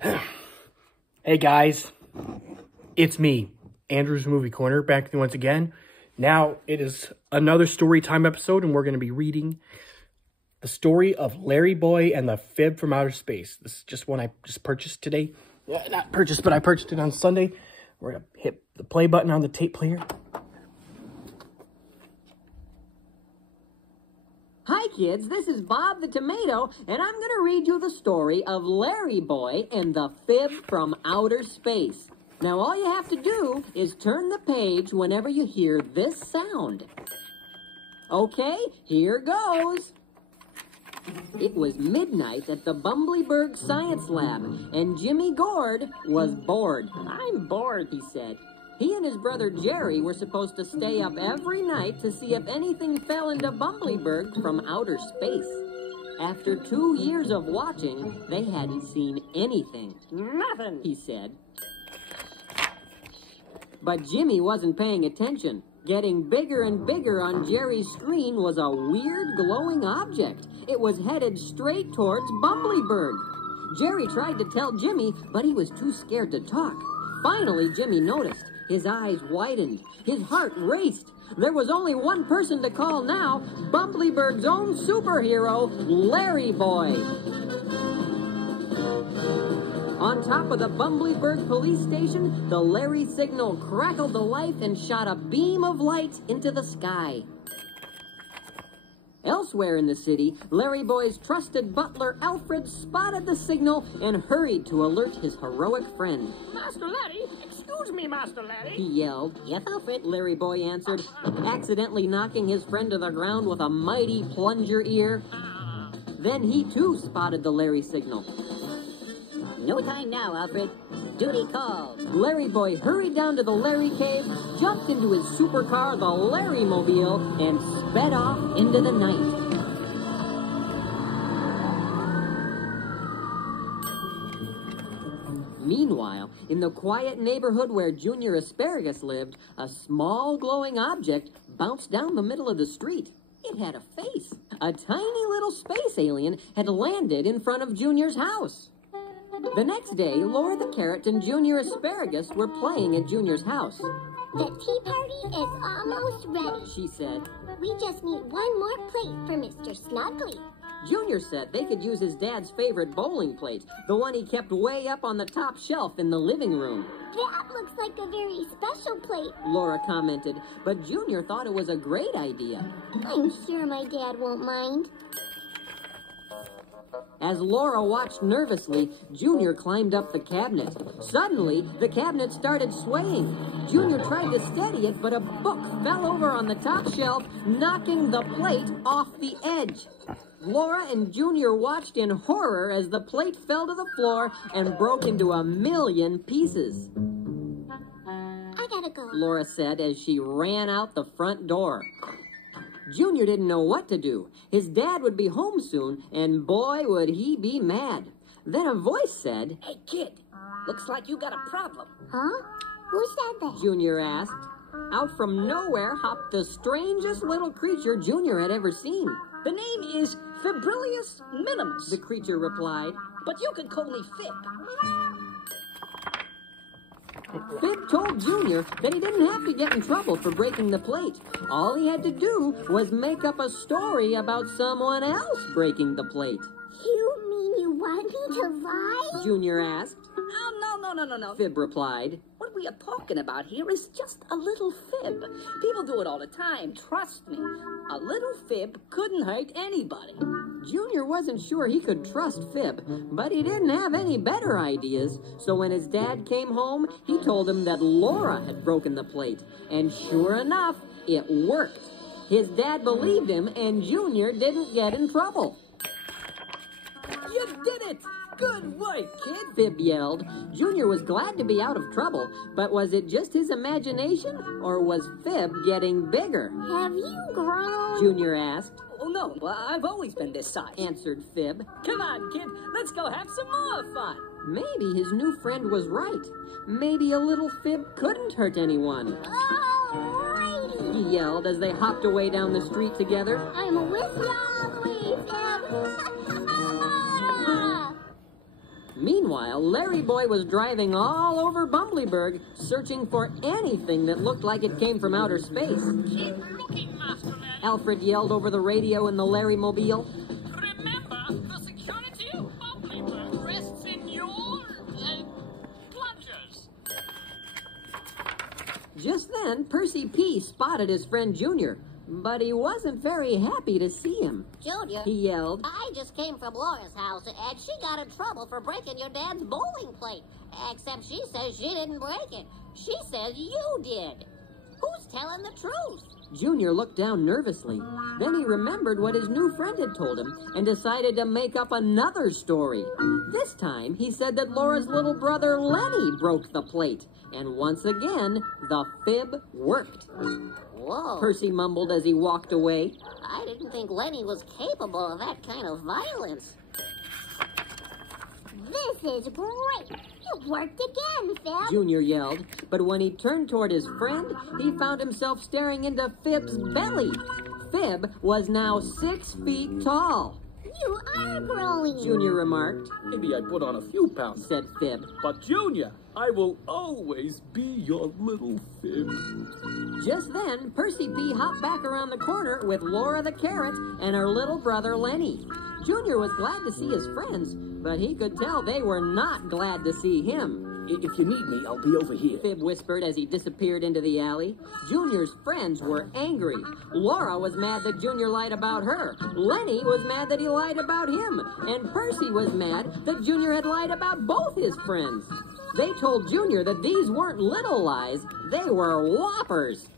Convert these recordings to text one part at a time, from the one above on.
Hey guys, it's me, Andrew's Movie Corner, back with you once again. Now it is another story time episode, and we're going to be reading the story of Larry Boy and the Fib from Outer Space. This is just one I just purchased today. Not purchased, but I purchased it on Sunday. We're going to hit the play button on the tape player. Hi kids, this is Bob the Tomato, and I'm going to read you the story of Larry Boy and the Fib from Outer Space. Now all you have to do is turn the page whenever you hear this sound. Okay, here goes. It was midnight at the Bumbleberg Science Lab, and Jimmy Gord was bored. I'm bored, he said. He and his brother Jerry were supposed to stay up every night to see if anything fell into Bumbleberg from outer space. After 2 years of watching, they hadn't seen anything. Nothing, he said. But Jimmy wasn't paying attention. Getting bigger and bigger on Jerry's screen was a weird glowing object. It was headed straight towards Bumbleberg. Jerry tried to tell Jimmy, but he was too scared to talk. Finally, Jimmy noticed. His eyes widened. His heart raced. There was only one person to call now, Bumbleberg's own superhero, Larry Boy. On top of the Bumbleberg police station, the Larry signal crackled to life and shot a beam of light into the sky. Elsewhere in the city, Larry Boy's trusted butler Alfred spotted the signal and hurried to alert his heroic friend. Master Larry, excuse me, Master Larry. He yelled. Yes, Alfred, Larry Boy answered, accidentally knocking his friend to the ground with a mighty plunger ear. Then he too spotted the Larry signal. No time now, Alfred. Duty calls. Larry Boy hurried down to the Larry cave, jumped into his supercar, the Larrymobile, and sped off into the night. Meanwhile, in the quiet neighborhood where Junior Asparagus lived, a small glowing object bounced down the middle of the street. It had a face. A tiny little space alien had landed in front of Junior's house. The next day, Laura the Carrot and Junior Asparagus were playing at Junior's house. The tea party is almost ready, she said. We just need one more plate for Mr. Snuggly. Junior said they could use his dad's favorite bowling plate, the one he kept way up on the top shelf in the living room. That looks like a very special plate, Laura commented, but Junior thought it was a great idea. I'm sure my dad won't mind. As Laura watched nervously, Junior climbed up the cabinet. Suddenly, the cabinet started swaying. Junior tried to steady it, but a book fell over on the top shelf, knocking the plate off the edge. Laura and Junior watched in horror as the plate fell to the floor and broke into a million pieces. I gotta go, Laura said as she ran out the front door. Junior didn't know what to do. His dad would be home soon, and boy, would he be mad. Then a voice said, Hey, kid. Looks like you got a problem. Huh? Who said that? Junior asked. Out from nowhere hopped the strangest little creature Junior had ever seen. The name is Fibrilius Minimus, The creature replied. but you can call me Fib. Fib told Junior that he didn't have to get in trouble for breaking the plate. All he had to do was make up a story about someone else breaking the plate. You mean you want me to lie? Junior asked. Oh, no. Fib replied. What we are talking about here is just a little fib. People do it all the time, trust me. A little fib couldn't hurt anybody. Junior wasn't sure he could trust Fib, but he didn't have any better ideas. So when his dad came home, he told him that Laura had broken the plate. And sure enough, it worked. His dad believed him, and Junior didn't get in trouble. You did it! Good work, kid! Fib yelled. Junior was glad to be out of trouble, but was it just his imagination, or was Fib getting bigger? Have you grown? Junior asked. Oh, no, I've always been this size. Answered Fib. Come on, kid, let's go have some more fun. Maybe his new friend was right. Maybe a little Fib couldn't hurt anyone. Alrighty. He yelled as they hopped away down the street together. I'm with you all the way, Fib. Meanwhile, Meanwhile, Larry Boy was driving all over Bumbleberg, searching for anything that looked like it came from outer space. Keep looking, Master Laddie. Alfred yelled over the radio in the Larry Mobile. Remember, the security of Bumbleberg rests in your plungers. Just then, Percy P. spotted his friend Junior, but he wasn't very happy to see him. Junior, He yelled. I just came from Laura's house, and she got in trouble for breaking your dad's bowling plate. Except she says she didn't break it. She says you did. Who's telling the truth? Junior looked down nervously. Then he remembered what his new friend had told him and decided to make up another story. This time, he said that Laura's little brother Lenny broke the plate. And once again, the fib worked. Whoa. Percy mumbled as he walked away. I didn't think Lenny was capable of that kind of violence. This is great. It worked again, Fib. Junior yelled, but when he turned toward his friend, he found himself staring into Fib's belly. Fib was now 6 feet tall. You are growing. Junior remarked. Maybe I put on a few pounds. Said Fib. But Junior, I will always be your little fib. Just then, Percy P. hopped back around the corner with Laura the Carrot and her little brother Lenny. Junior was glad to see his friends, but he could tell they were not glad to see him. If you need me, I'll be over here. Fib whispered as he disappeared into the alley. Junior's friends were angry. Laura was mad that Junior lied about her. Lenny was mad that he lied about him. And Percy was mad that Junior had lied about both his friends. They told Junior that these weren't little lies, they were whoppers.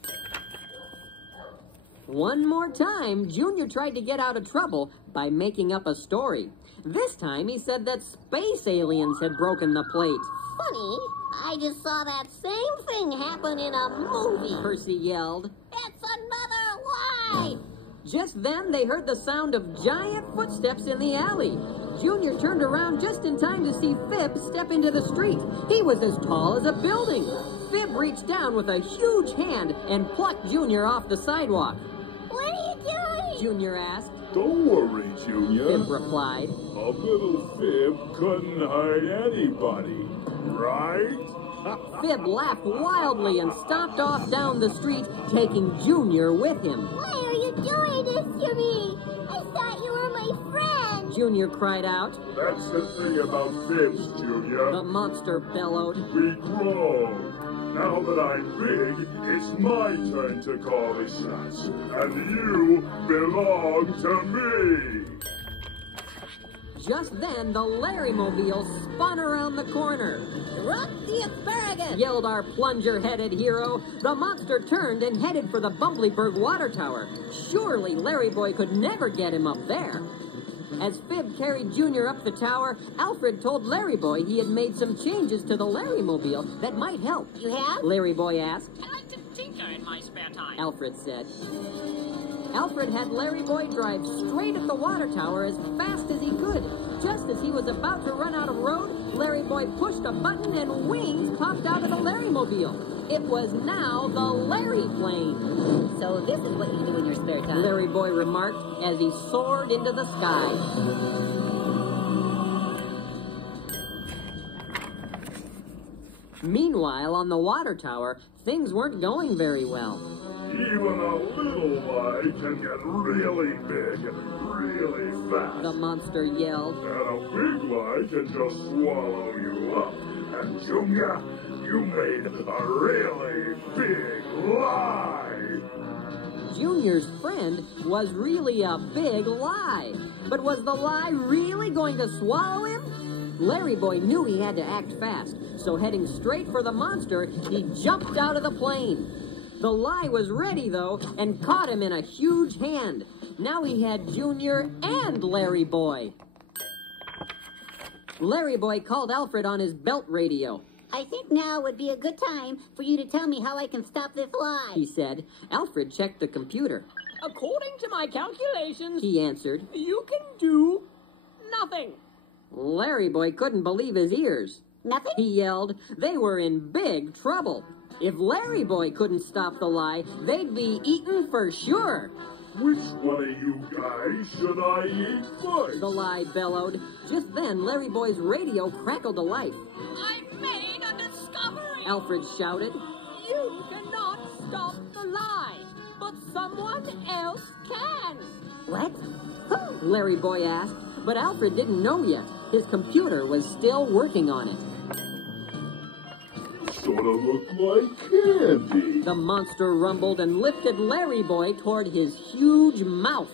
One more time, Junior tried to get out of trouble by making up a story. This time, he said that space aliens had broken the plate. Funny, I just saw that same thing happen in a movie. Percy yelled. It's another lie. Just then, they heard the sound of giant footsteps in the alley. Junior turned around just in time to see Fib step into the street. He was as tall as a building. Fib reached down with a huge hand and plucked Junior off the sidewalk. What are you doing? Junior asked. Don't worry, Junior. Fib replied. A little fib couldn't hurt anybody, right? Fib laughed wildly and stomped off down the street, taking Junior with him. Why are you doing this to me? I thought you were my friend. Junior cried out. That's the thing about fibs, Junior. The monster bellowed. We grow. Now that I'm big, it's my turn to call the shots. And you belong to me. Just then, the Larrymobile spun around the corner. Drop the asparagus! Yelled our plunger-headed hero. The monster turned and headed for the Bumbleberg water tower. Surely Larry Boy could never get him up there. As Fib carried Junior up the tower, Alfred told Larry Boy he had made some changes to the Larrymobile that might help. You have? Larry Boy asked. I like to tinker in my spare time. Alfred said. Alfred had Larry Boy drive straight at the water tower as fast as he could. Just as he was about to run out of road, Larry Boy pushed a button and wings popped out of the Larrymobile. It was now the Larry plane. So this is what you do in your spare time. Larry Boy remarked as he soared into the sky. Meanwhile, on the water tower, things weren't going very well. Even a little lie can get really big, really fast. The monster yelled. And a big lie can just swallow you up. And Junior, you made a really big lie. Junior's friend was really a big lie. But was the lie really going to swallow him? Larry Boy knew he had to act fast, so heading straight for the monster, he jumped out of the plane. The lie was ready, though, and caught him in a huge hand. Now he had Junior and Larry Boy. Larry Boy called Alfred on his belt radio. I think now would be a good time for you to tell me how I can stop this lie. He said. Alfred checked the computer. According to my calculations, He answered. you can do nothing. Larry Boy couldn't believe his ears. Nothing? He yelled. They were in big trouble. If Larry Boy couldn't stop the lie, they'd be eaten for sure. Which one of you guys should I eat first? The lie bellowed. Just then, Larry Boy's radio crackled to life. I made a discovery! Alfred shouted. You cannot stop the lie, but someone else can! What? Who? Larry Boy asked, but Alfred didn't know yet. His computer was still working on it. Sort of look like candy. The monster rumbled and lifted Larry Boy toward his huge mouth.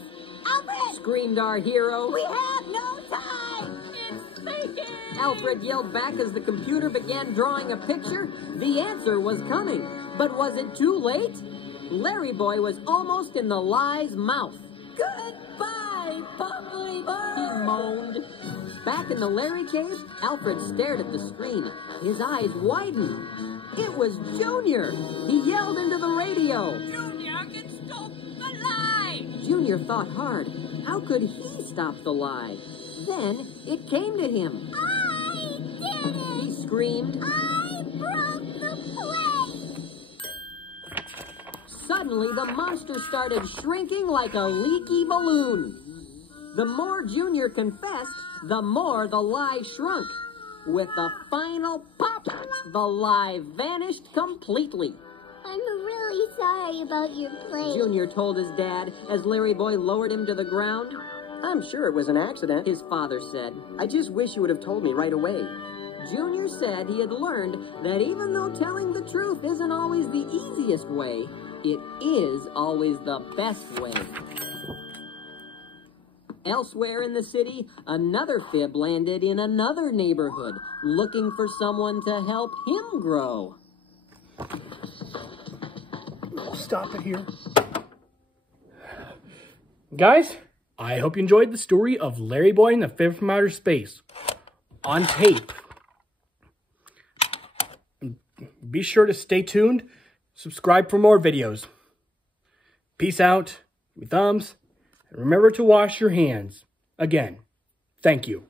Alfred! Screamed our hero. We have no time! It's thinking! Alfred yelled back as the computer began drawing a picture. The answer was coming. But was it too late? Larry Boy was almost in the lie's mouth. Goodbye, Bubbly Bird! He moaned. Back in the Larry cave, Alfred stared at the screen. His eyes widened. It was Junior. He yelled into the radio. Junior can stop the lie! Junior thought hard. How could he stop the lie? Then it came to him. I did it! He screamed. I broke the plate! Suddenly, the monster started shrinking like a leaky balloon. The more Junior confessed, the more the lie shrunk. With the final pop, the lie vanished completely. I'm really sorry about your plate. Junior told his dad as Larry Boy lowered him to the ground. I'm sure it was an accident. His father said. I just wish you would have told me right away. Junior said he had learned that even though telling the truth isn't always the easiest way, it is always the best way. Elsewhere in the city, another fib landed in another neighborhood, looking for someone to help him grow. I'll stop it here. Guys, I hope you enjoyed the story of Larry Boy and the Fib from Outer Space on tape. Be sure to stay tuned. Subscribe for more videos. Peace out. Give me thumbs. And remember to wash your hands. Again, thank you.